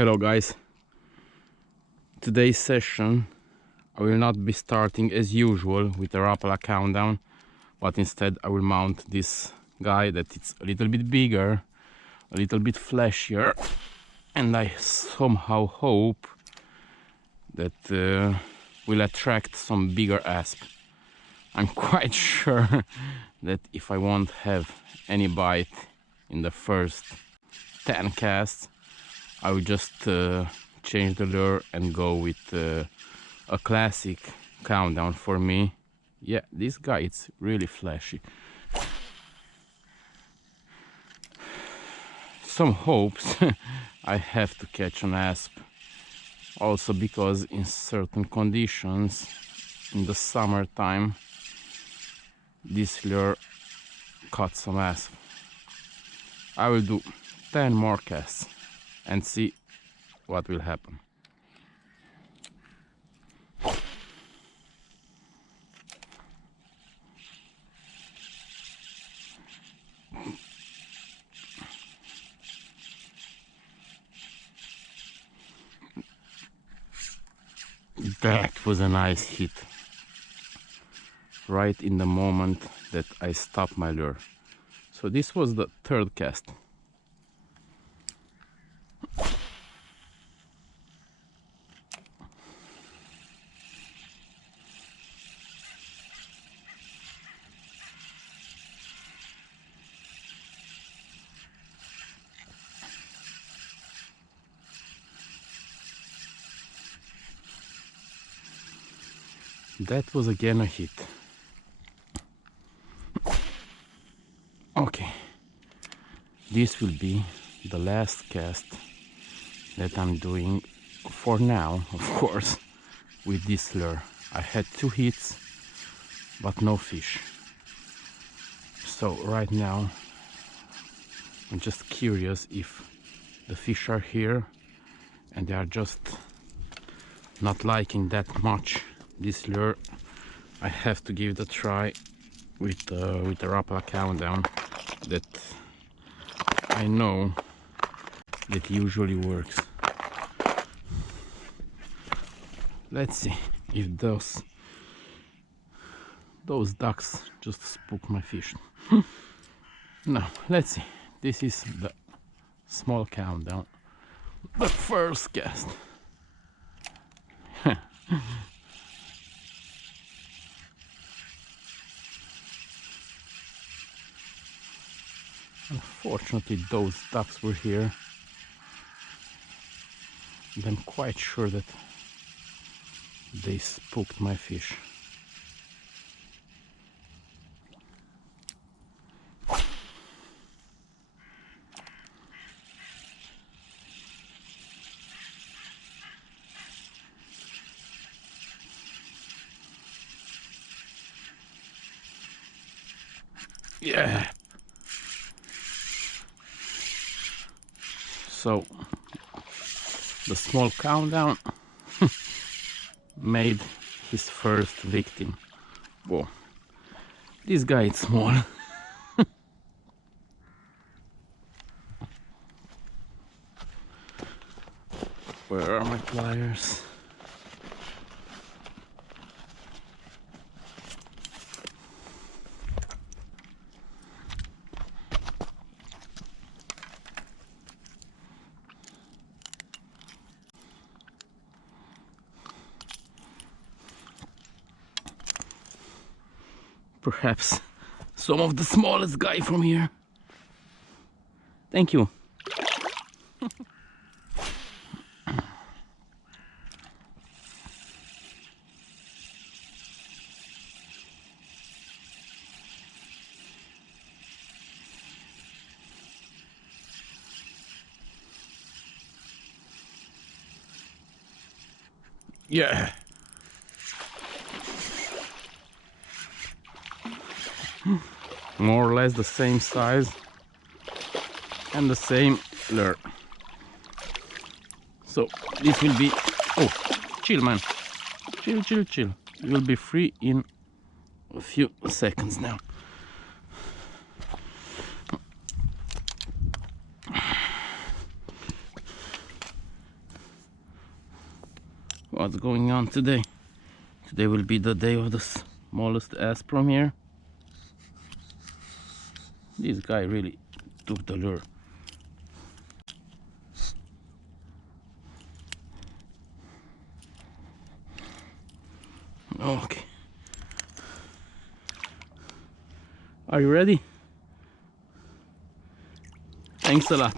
Hello guys, today's session I will not be starting as usual with a Rapala countdown, but instead I will mount this guy that it's a little bit bigger, a little bit flashier, and I somehow hope that will attract some bigger ASP. I'm quite sure that if I won't have any bite in the first 10 casts, I will just change the lure and go with a classic countdown for me. Yeah, this guy, it's really flashy. Some hopes I have to catch an ASP, also because in certain conditions in the summertime this lure caught some ASP. I will do 10 more casts and see what will happen. That was a nice hit, right in the moment that I stopped my lure. So this was the third cast. That was again a hit. Okay, this will be the last cast that I'm doing for now, of course, with this lure. I had 2 hits but no fish. So right now I'm just curious if the fish are here and they are just not liking that much this lure. I have to give it a try with the Rapala countdown that I know that usually works. Let's see if those ducks just spook my fish. No, let's see. This is the small countdown, the first cast. Unfortunately, those ducks were here, and I'm quite sure that they spooked my fish. Yeah. So the small countdown made his first victim. Whoa, this guy is small. Where are my pliers? Perhaps some of the smallest guy from here. Thank you. Yeah. More or less the same size and the same lure. So this will be, oh, chill man, chill. You will be free in a few seconds now. what's going on today. Today will be the day of the smallest ASP from here. This guy really took the lure. Okay. Are you ready? Thanks a lot.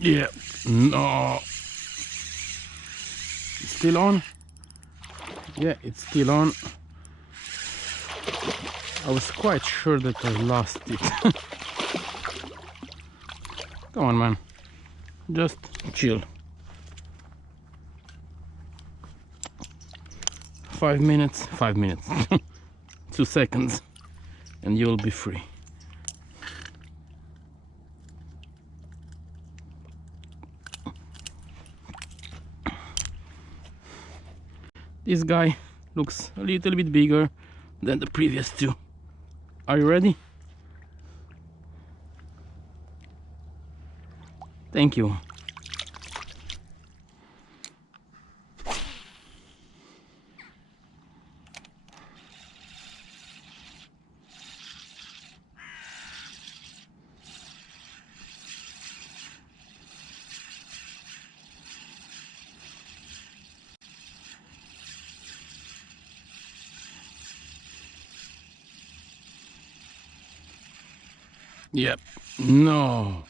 Yeah, no. It's still on? Yeah, it's still on. I was quite sure that I lost it. Come on, man. Just chill. 5 minutes, 5 minutes. 2 seconds, and you'll be free. This guy looks a little bit bigger than the previous two. Are you ready? Thank you. Yep. No.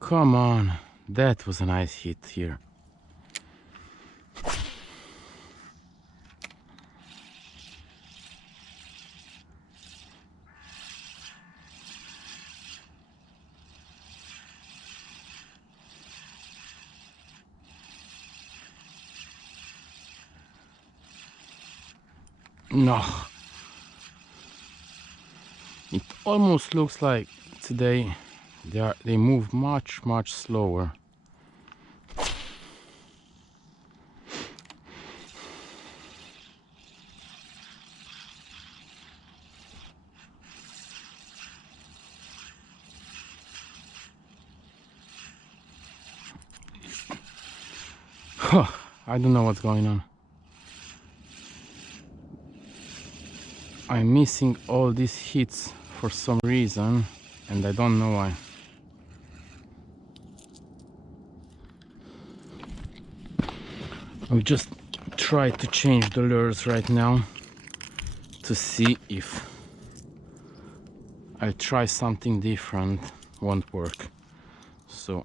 Come on. That was a nice hit here. No. It almost looks like today they move much slower. I don't know what's going on. I'm missing all these hits for some reason, and I don't know why. I'll just try to change the lures right now to see if I'll try something different. Won't work. So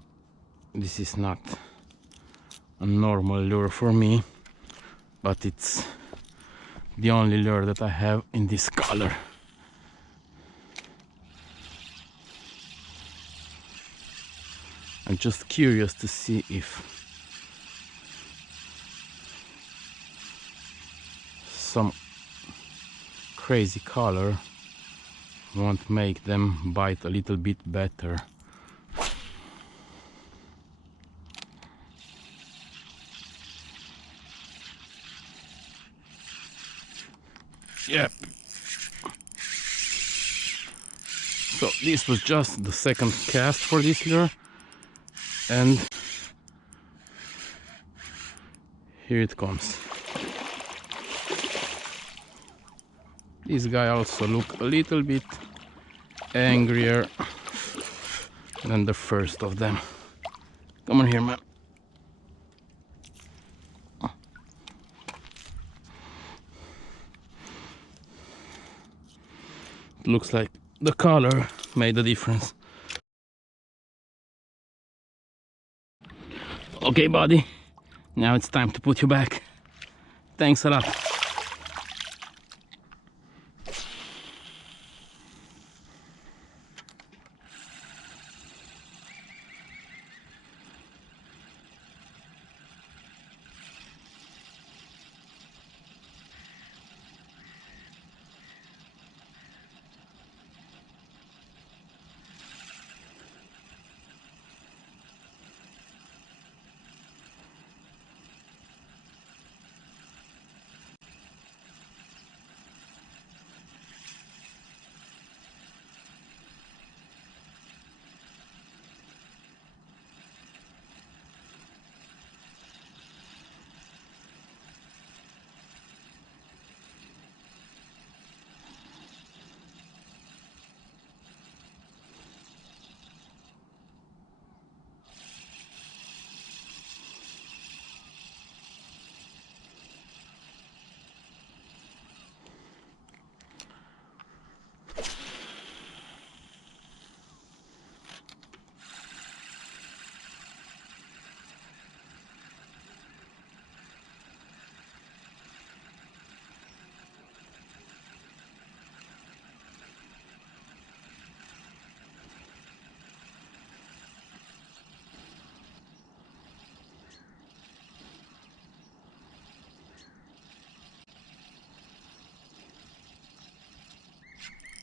this is not a normal lure for me, but it's the only lure that I have in this color. I'm just curious to see if some crazy color won't make them bite a little bit better. Yep. So this was just the second cast for this lure, and here it comes. This guy also looked a little bit angrier than the first of them. Come on here, man. It looks like the color made a difference. Okay, buddy. Now it's time to put you back. Thanks a lot.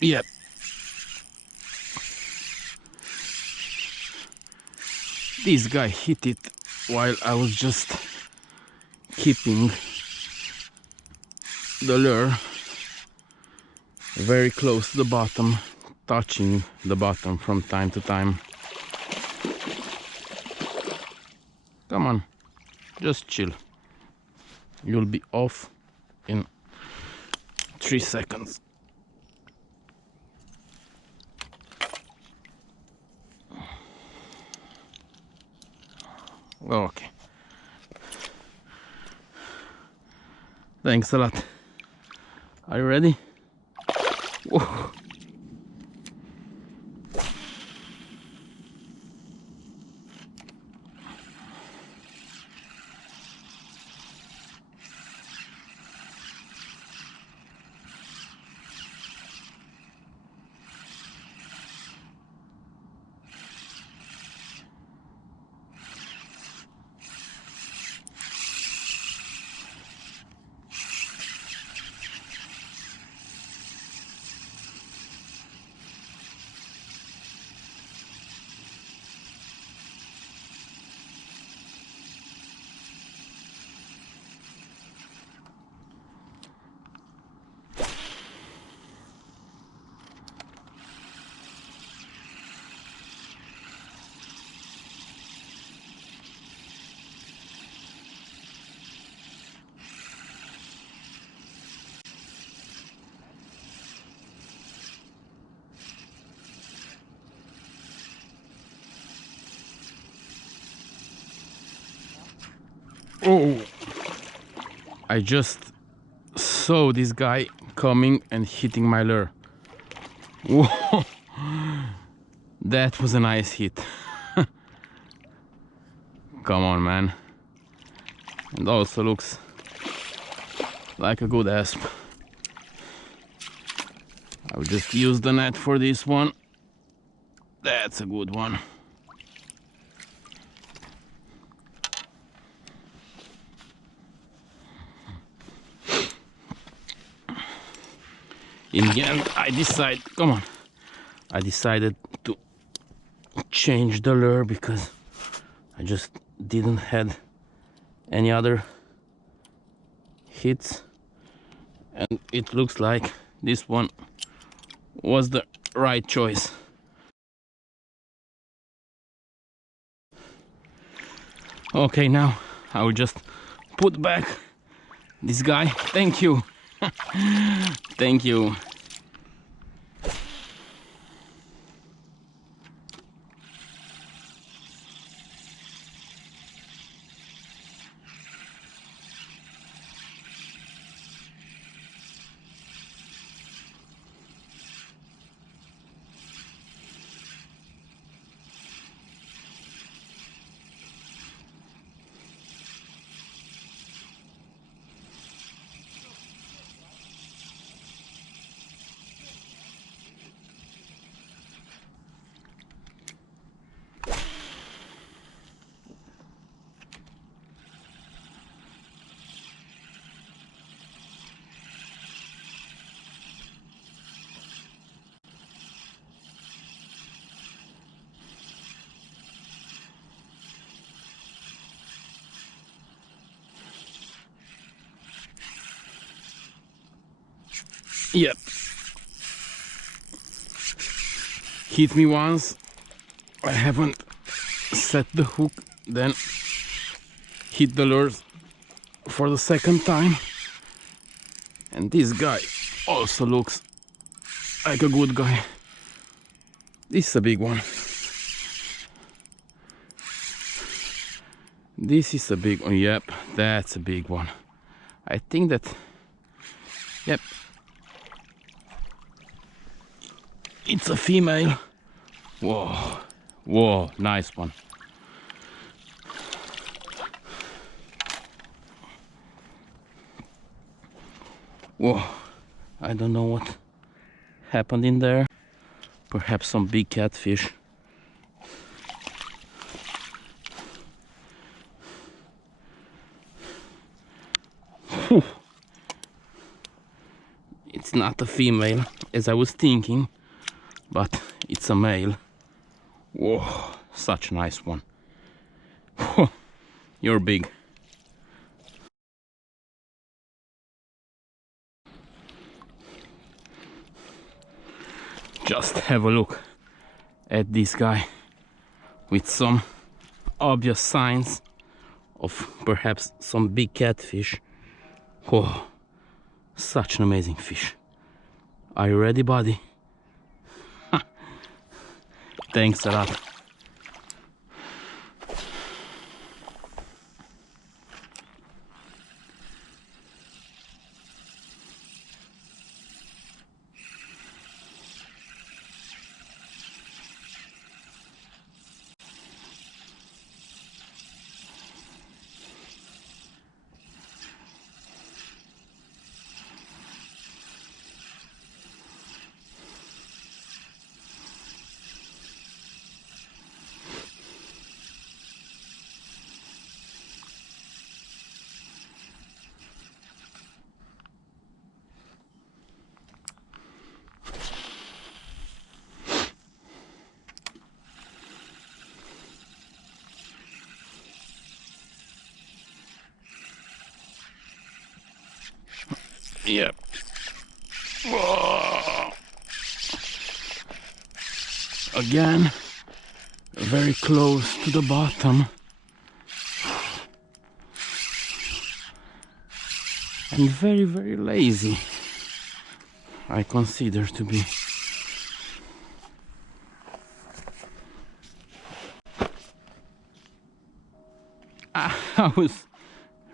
Yep. This guy hit it while I was just keeping the lure very close to the bottom, touching the bottom from time to time. Come on, just chill. You'll be off in 3 seconds. Okay. Thanks a lot. Are you ready? Whoa. Oh, I just saw this guy coming and hitting my lure. Whoa, that was a nice hit. Come on, man. And also looks like a good ASP. I'll just use the net for this one. That's a good one. In the end, I decided to change the lure because I just didn't had any other hits, and it looks like this one was the right choice. Okay, now I will just put back this guy. Thank you. Thank you. Yep. Hit me once. I haven't set the hook, then hit the lures for the second time. And this guy also looks like a good guy. This is a big one. This is a big one. Yep, that's a big one. I think that, yep, it's a female. Whoa, whoa, nice one. Whoa, I don't know what happened in there. Perhaps some big catfish. it's not a female as I was thinking, but it's a male. Whoa, such a nice one. Whoa, you're big. Just have a look at this guy with some obvious signs of perhaps some big catfish. Whoa, such an amazing fish. Are you ready, buddy? Thanks a lot. Yep. Whoa. Again, very close to the bottom. And very, very lazy, I consider to be. I was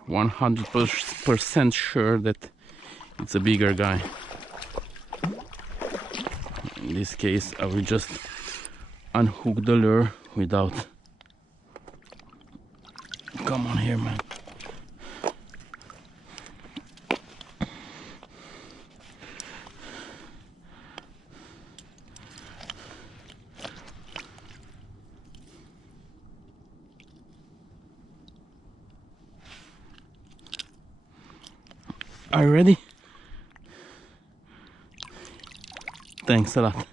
100% sure that it's a bigger guy. In this case, I will just unhook the lure without... Come on here, man. Are you ready? Thanks a lot.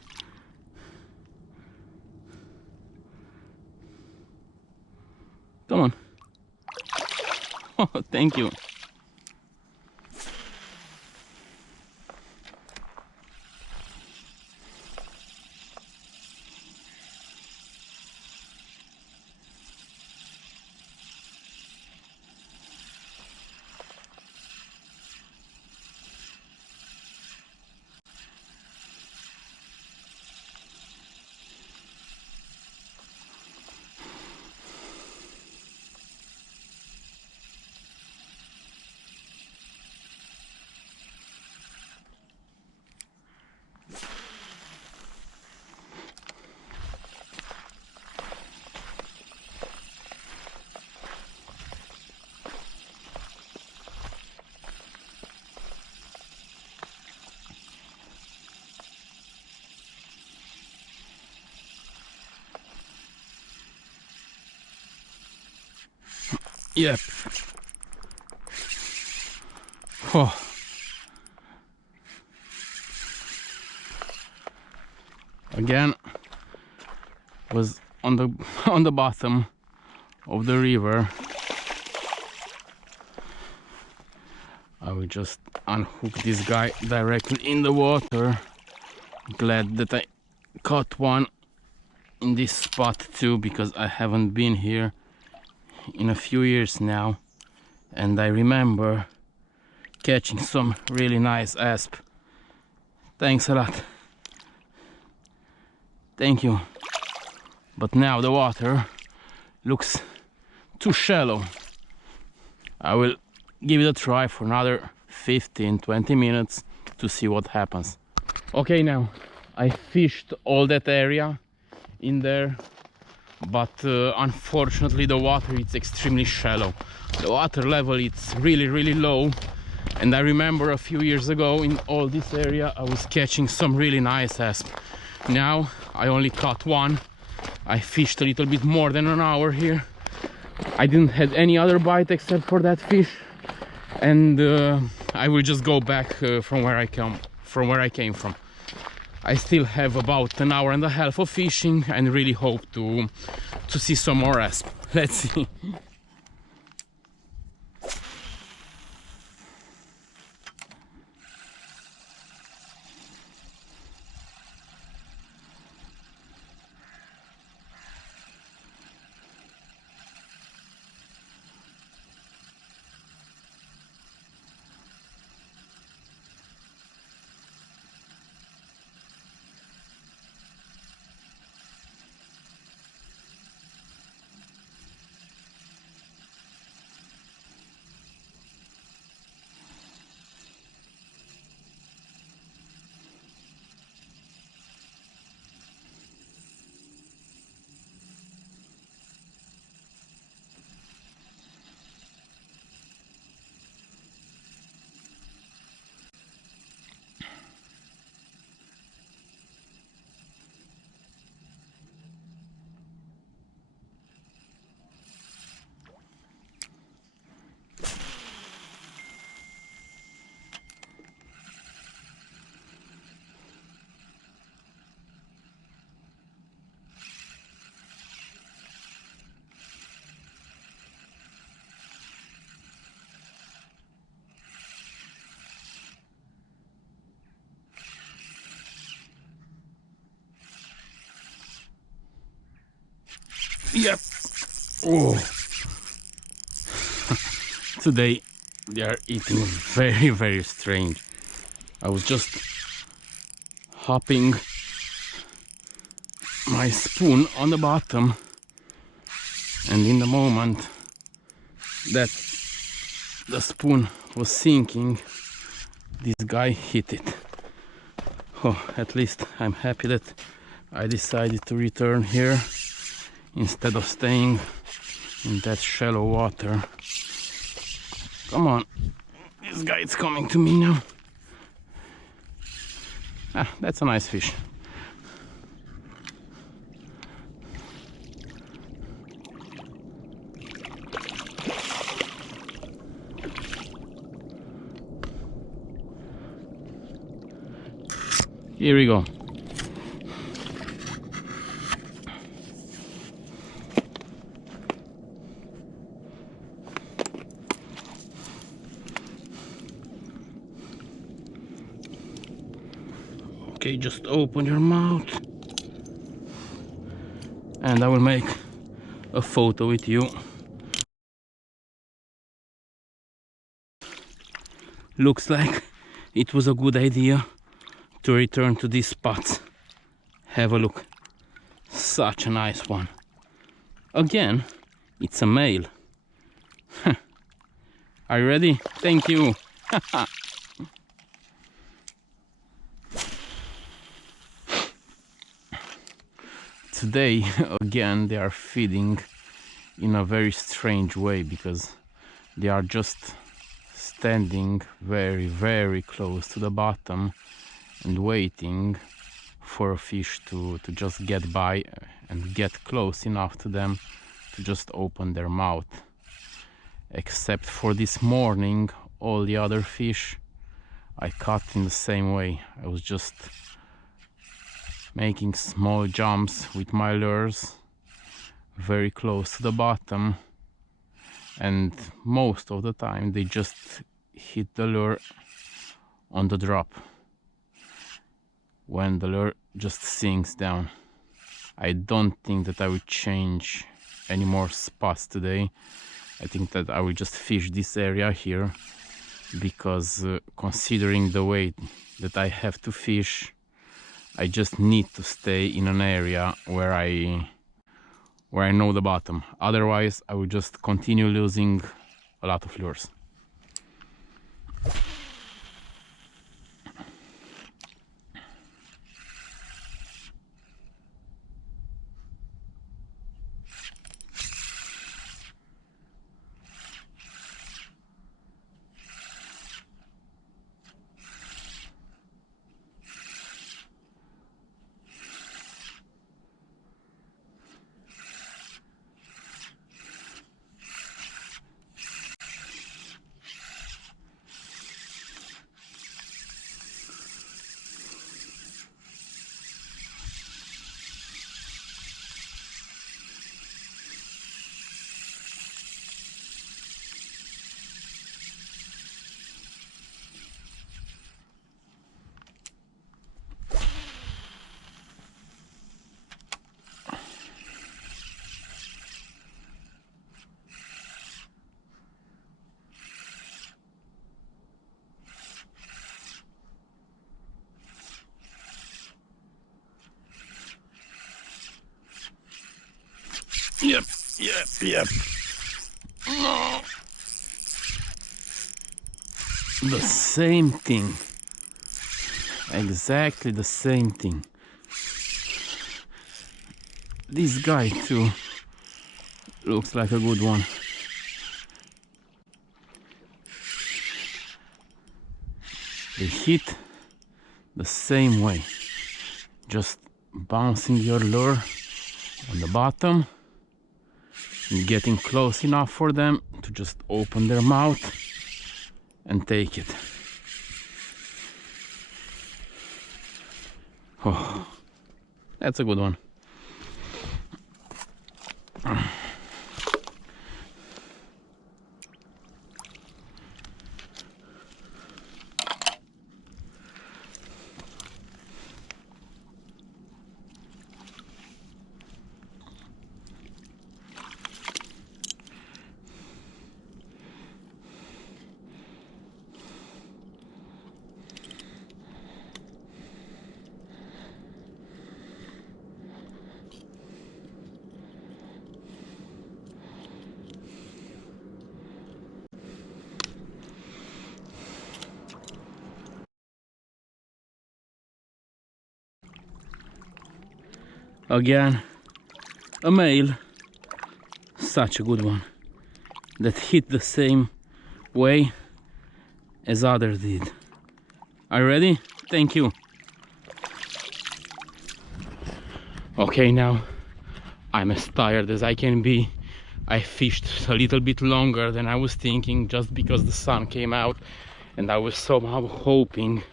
Come on. Oh, thank you. Yep. Oh. Again, was on the bottom of the river. I will just unhook this guy directly in the water. Glad that I caught one in this spot too, because I haven't been here in a few years now, and I remember catching some really nice ASP. Thanks a lot. Thank you. But now the water looks too shallow. I will give it a try for another 15-20 minutes to see what happens. Okay, now I fished all that area in there, but unfortunately the water is extremely shallow. The water level is really low, and I remember a few years ago in all this area I was catching some really nice ASP. Now I only caught one. I fished a little bit more than an hour here. I didn't have any other bite except for that fish, and I will just go back from where I came from where I came from. I still have about an hour and a half of fishing and really hope to see some more ASP. Let's see. Yep. Oh. Today they are eating very, very strange. I was just hopping my spoon on the bottom, and in the moment that the spoon was sinking, this guy hit it. Oh, at least I'm happy that I decided to return here instead of staying in that shallow water. Come on, this guy is coming to me now. Ah, that's a nice fish. Here we go. Okay, just open your mouth and I will make a photo with you. Looks like it was a good idea to return to these spots. Have a look. Such a nice one. Again, it's a male. Are you ready? Thank you. Today, again, they are feeding in a very strange way because they are just standing very, very close to the bottom and waiting for a fish to just get by and get close enough to them to just open their mouth. Except for this morning, all the other fish I caught in the same way. I was just making small jumps with my lures very close to the bottom, and most of the time they just hit the lure on the drop when the lure just sinks down. I don't think that I will change any more spots today. I think that I will just fish this area here because considering the weight that I have to fish, I just need to stay in an area where I know the bottom. Otherwise, I will just continue losing a lot of lures. Yep, yep, yep. No. The same thing. Exactly the same thing. This guy too looks like a good one. They hit the same way, just bouncing your lure on the bottom and getting close enough for them to just open their mouth and take it. Oh, that's a good one. Again, a male, such a good one, that hit the same way as others did. Are you ready? Thank you. Okay, now I'm as tired as I can be. I fished a little bit longer than I was thinking, just because the sun came out, and I was somehow hoping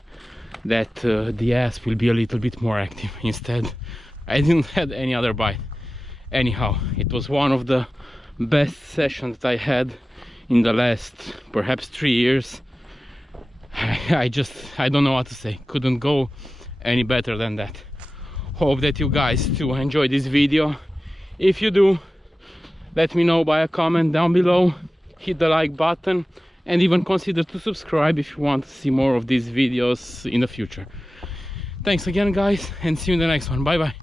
that the ASP will be a little bit more active. Instead, I didn't have any other bite. Anyhow, it was one of the best sessions that I had in the last perhaps 3 years. I don't know what to say. Couldn't go any better than that. Hope that you guys too enjoy this video. If you do, let me know by a comment down below. Hit the like button and even consider to subscribe if you want to see more of these videos in the future. Thanks again, guys, and see you in the next one. Bye bye.